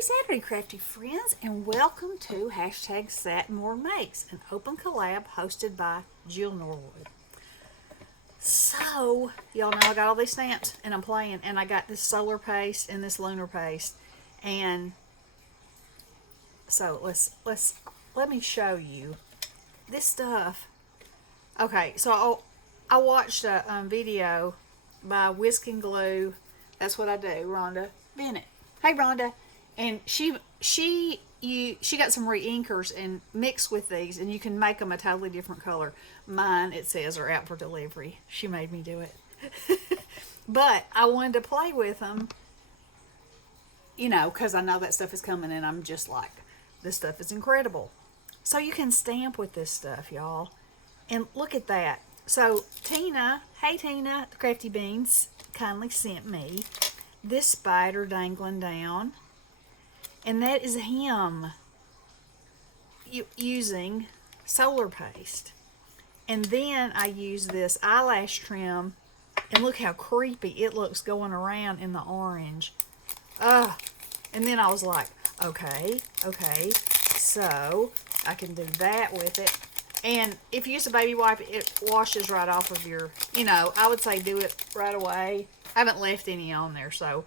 Happy Saturday, crafty friends, and welcome to hashtag Satin More Makes, an open collab hosted by Jill Norwood. So, y'all know I got all these stamps, and I'm playing, and I got this solar paste and this lunar paste, and so let me show you this stuff. Okay, so I watched a video by Whisk and Glue. That's what I do, Rhonda Bennett. Hey, Rhonda. And she got some reinkers and mixed with these, and you can make them a totally different color. Mine, it says, are out for delivery. She made me do it. But I wanted to play with them, because I know that stuff is coming, and I'm just like, this stuff is incredible. So you can stamp with this stuff, y'all. And look at that. So Tina, hey Tina, the Crafty Beans, kindly sent me this spider dangling down. And that is him using solar paste. And then I use this eyelash trim. And look how creepy it looks going around in the orange. And then I was like, okay. So I can do that with it. And if you use a baby wipe, it washes right off of your, I would say do it right away. I haven't left any on there, so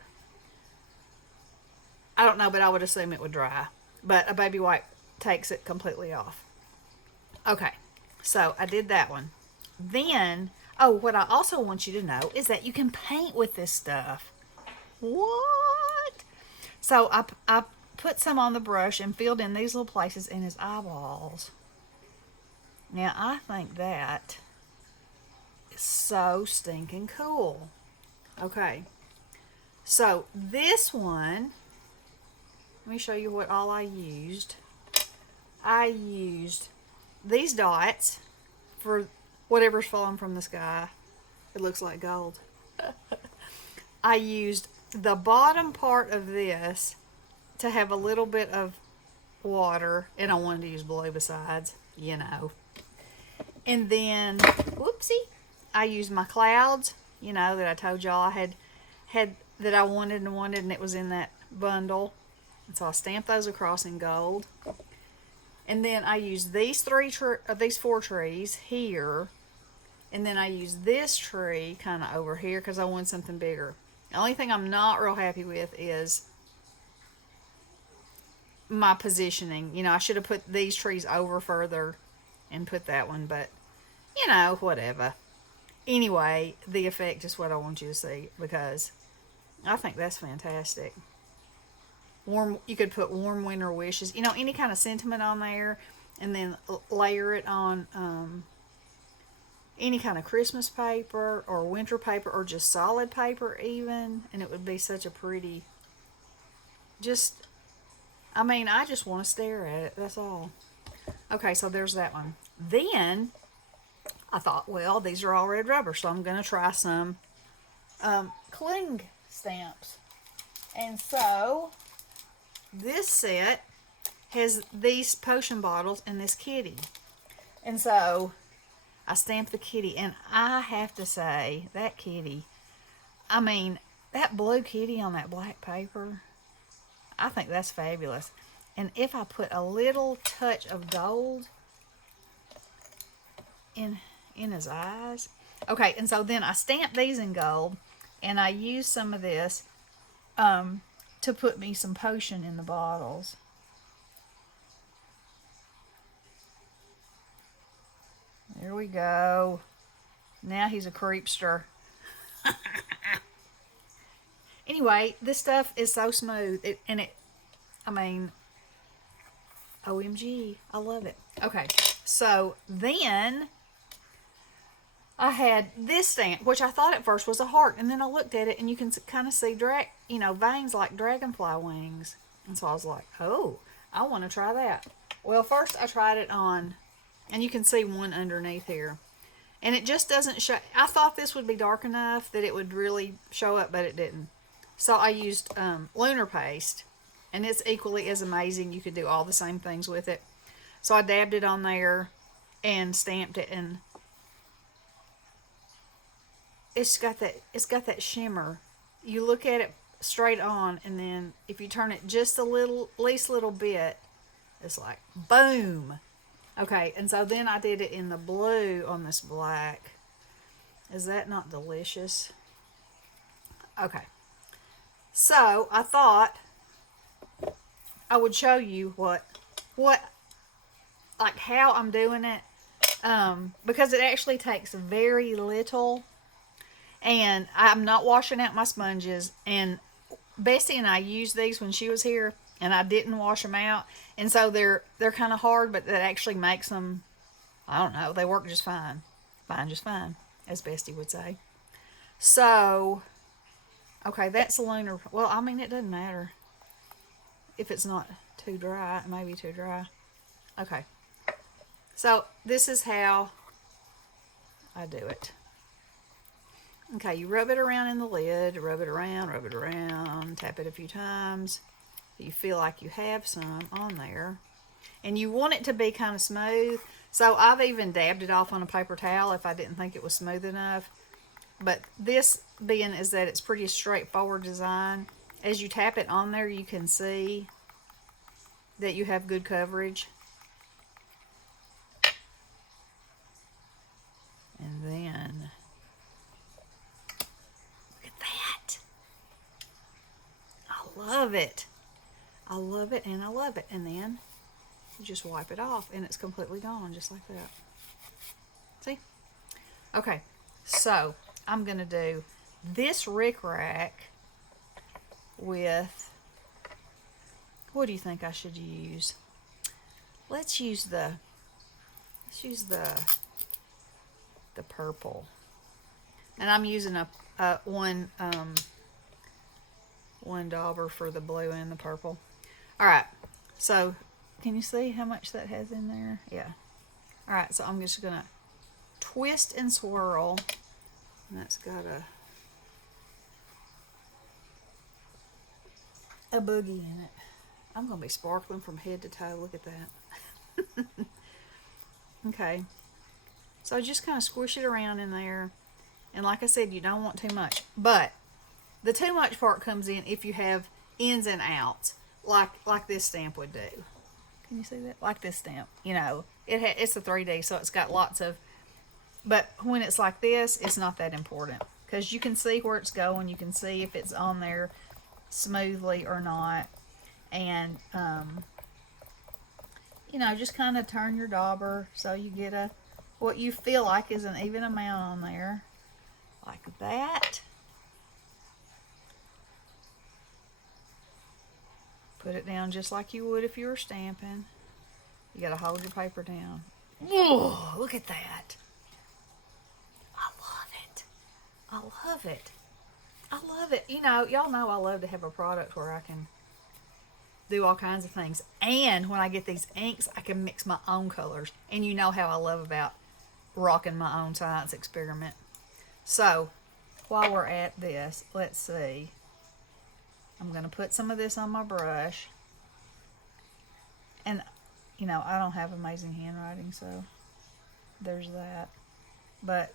I don't know, but I would assume it would dry. But a baby wipe takes it completely off. Okay, so I did that one. Then, what I also want you to know is that you can paint with this stuff. What? So I put some on the brush and filled in these little places in his eyeballs. Now, I think that is so stinking cool. Okay, so this one, let me show you what all I used. I used these dots for whatever's falling from the sky. It looks like gold. I used the bottom part of this to have a little bit of water, and I wanted to use blue besides, And then, whoopsie, I used my clouds, that I told y'all I had that I wanted, and it was in that bundle. And so I stamped those across in gold. And then I used these four trees here. And then I used this tree kind of over here because I wanted something bigger. The only thing I'm not real happy with is my positioning. I should have put these trees over further and put that one, but whatever. Anyway, the effect is what I want you to see because I think that's fantastic. You could put warm winter wishes, any kind of sentiment on there, and then layer it on any kind of Christmas paper or winter paper or just solid paper even, and it would be such a pretty, I just want to stare at it, that's all. Okay, so there's that one. Then I thought, well, these are all red rubber, so I'm going to try some cling stamps. And so this set has these potion bottles and this kitty. And so I stamped the kitty, and I have to say, that kitty, that blue kitty on that black paper, I think that's fabulous. And if I put a little touch of gold in his eyes. Okay, and so then I stamped these in gold, and I used some of this to put me some potion in the bottles. There we go. Now he's a creepster. Anyway, this stuff is so smooth. OMG, I love it. Okay, so then I had this stamp, which I thought at first was a heart, and then I looked at it, and you can kind of see veins like dragonfly wings. And so I was like, oh, I want to try that. Well, first I tried it on, and you can see one underneath here. And it just doesn't show. I thought this would be dark enough that it would really show up, but it didn't. So I used Lunar paste, and it's equally as amazing. You could do all the same things with it. So I dabbed it on there and stamped it, and it's got that shimmer. You look at it straight on, and then if you turn it just a little, least little bit, it's like boom. Okay, and so then I did it in the blue on this black. Is that not delicious? Okay, so I thought I would show you what like how I'm doing it, because it actually takes very little, and I'm not washing out my sponges. And Bessie and I used these when she was here, and I didn't wash them out, and so they're kind of hard, but that actually makes them, I don't know, they work just fine, just fine, as Bestie would say. So, okay, that's Lunar. Well, I mean, it doesn't matter if it's not too dry. It may be too dry. Okay, so this is how I do it. Okay, you rub it around in the lid, rub it around, tap it a few times. You feel like you have some on there. And you want it to be kind of smooth. So I've even dabbed it off on a paper towel if I didn't think it was smooth enough. But this being is that it's pretty straightforward design. As you tap it on there, you can see that you have good coverage. And then, look at that. I love it. I love it and I love it. And then you just wipe it off and it's completely gone, just like that. See? Okay, so I'm going to do this rickrack with, what do you think I should use? Let's use the purple. And I'm using a one dauber for the blue and the purple. Alright, so can you see how much that has in there? Yeah. Alright, so I'm just going to twist and swirl. And that's got a boogie in it. I'm going to be sparkling from head to toe. Look at that. Okay. So just kind of squish it around in there. And like I said, you don't want too much. But the too much part comes in if you have ins and outs, like this stamp would do. Can you see that? Like this stamp. You know, it's a 3D, so it's got lots of... But when it's like this, it's not that important. Because you can see where it's going. You can see if it's on there smoothly or not. And, you know, just kind of turn your dauber so you get what you feel like is an even amount on there. Like that. Put it down just like you would if you were stamping. You got to hold your paper down. Whoa, look at that. I love it. I love it. I love it. You know, y'all know I love to have a product where I can do all kinds of things. And when I get these inks, I can mix my own colors. And you know how I love about rocking my own science experiment. So, while we're at this, let's see. I'm going to put some of this on my brush. And, you know, I don't have amazing handwriting, so there's that. But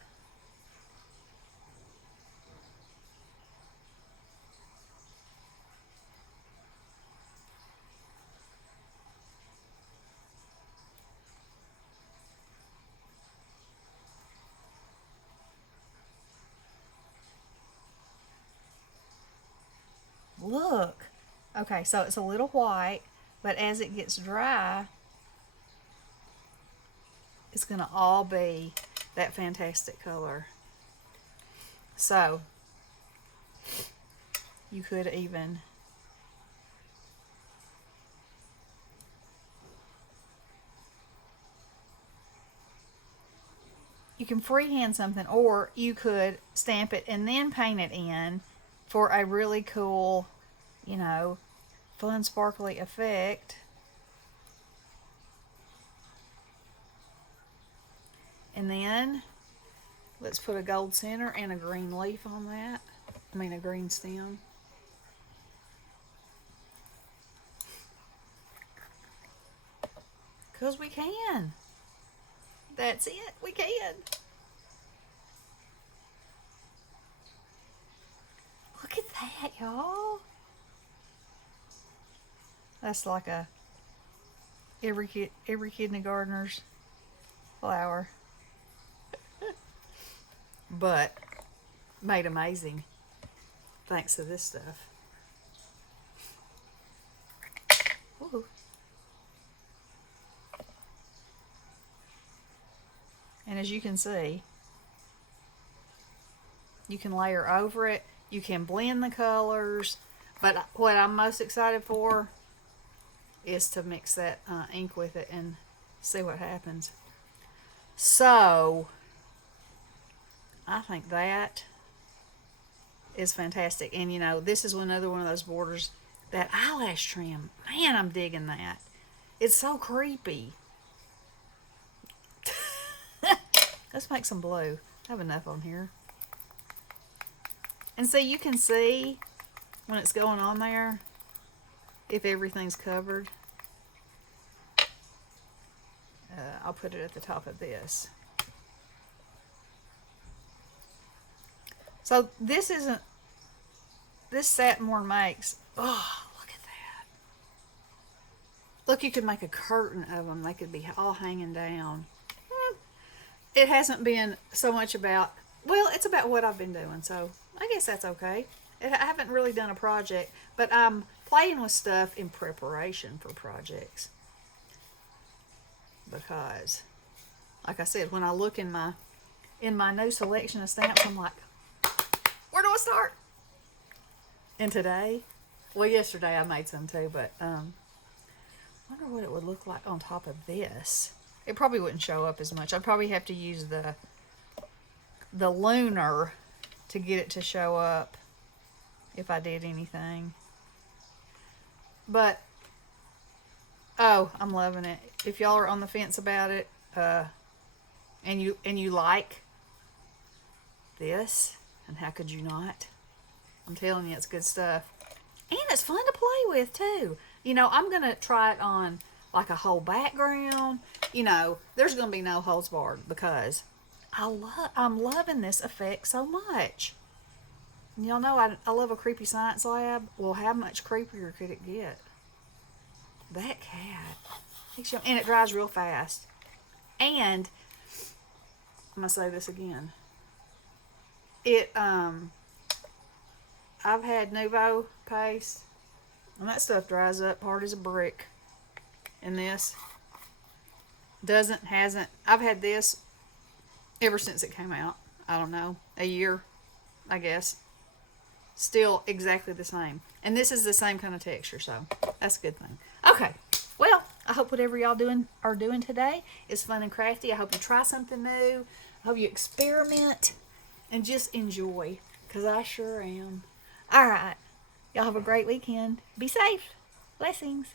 look. Okay, so it's a little white, but as it gets dry, it's going to all be that fantastic color. So, you could even you can freehand something, or you could stamp it and then paint it in for a really cool, you know, fun sparkly effect. And then let's put a gold center and a green leaf on that. I mean a green stem. Because we can. That's it. We can. Look at that. that, y'all. That's like a every kindergartner's flower. But made amazing thanks to this stuff. Ooh. And as you can see, you can layer over it. You can blend the colors. But what I'm most excited for is to mix that ink with it and see what happens. So, I think that is fantastic. And you know, this is another one of those borders, that eyelash trim. Man, I'm digging that. It's so creepy. Let's make some blue. I have enough on here. And so you can see when it's going on there, if everything's covered. I'll put it at the top of this. So this isn't, this satin more makes, oh, look at that. Look, you could make a curtain of them. They could be all hanging down. It hasn't been so much about, well, it's about what I've been doing, so I guess that's okay. I haven't really done a project, but I'm playing with stuff in preparation for projects. Because, like I said, when I look in my new selection of stamps, I'm like, where do I start? And today, well, yesterday I made some too, but I wonder what it would look like on top of this. It probably wouldn't show up as much. I'd probably have to use the Lunar to get it to show up if I did anything. But, oh, I'm loving it. If y'all are on the fence about it, and you like this, and how could you not? I'm telling you, it's good stuff. And it's fun to play with, too. You know, I'm going to try it on, like, a whole background. You know, there's going to be no holds barred because I'm loving this effect so much. And y'all know I love a creepy science lab. Well, how much creepier could it get? That cat. And it dries real fast. And, I'm going to say this again. I've had Nouveau paste, and that stuff dries up hard as a brick. And this hasn't. I've had this ever since it came out. I don't know, a year, I guess. Still exactly the same. And this is the same kind of texture, so that's a good thing. Okay, well, I hope whatever y'all are doing today is fun and crafty. I hope you try something new. I hope you experiment and just enjoy, because I sure am. All right, y'all have a great weekend. Be safe. Blessings.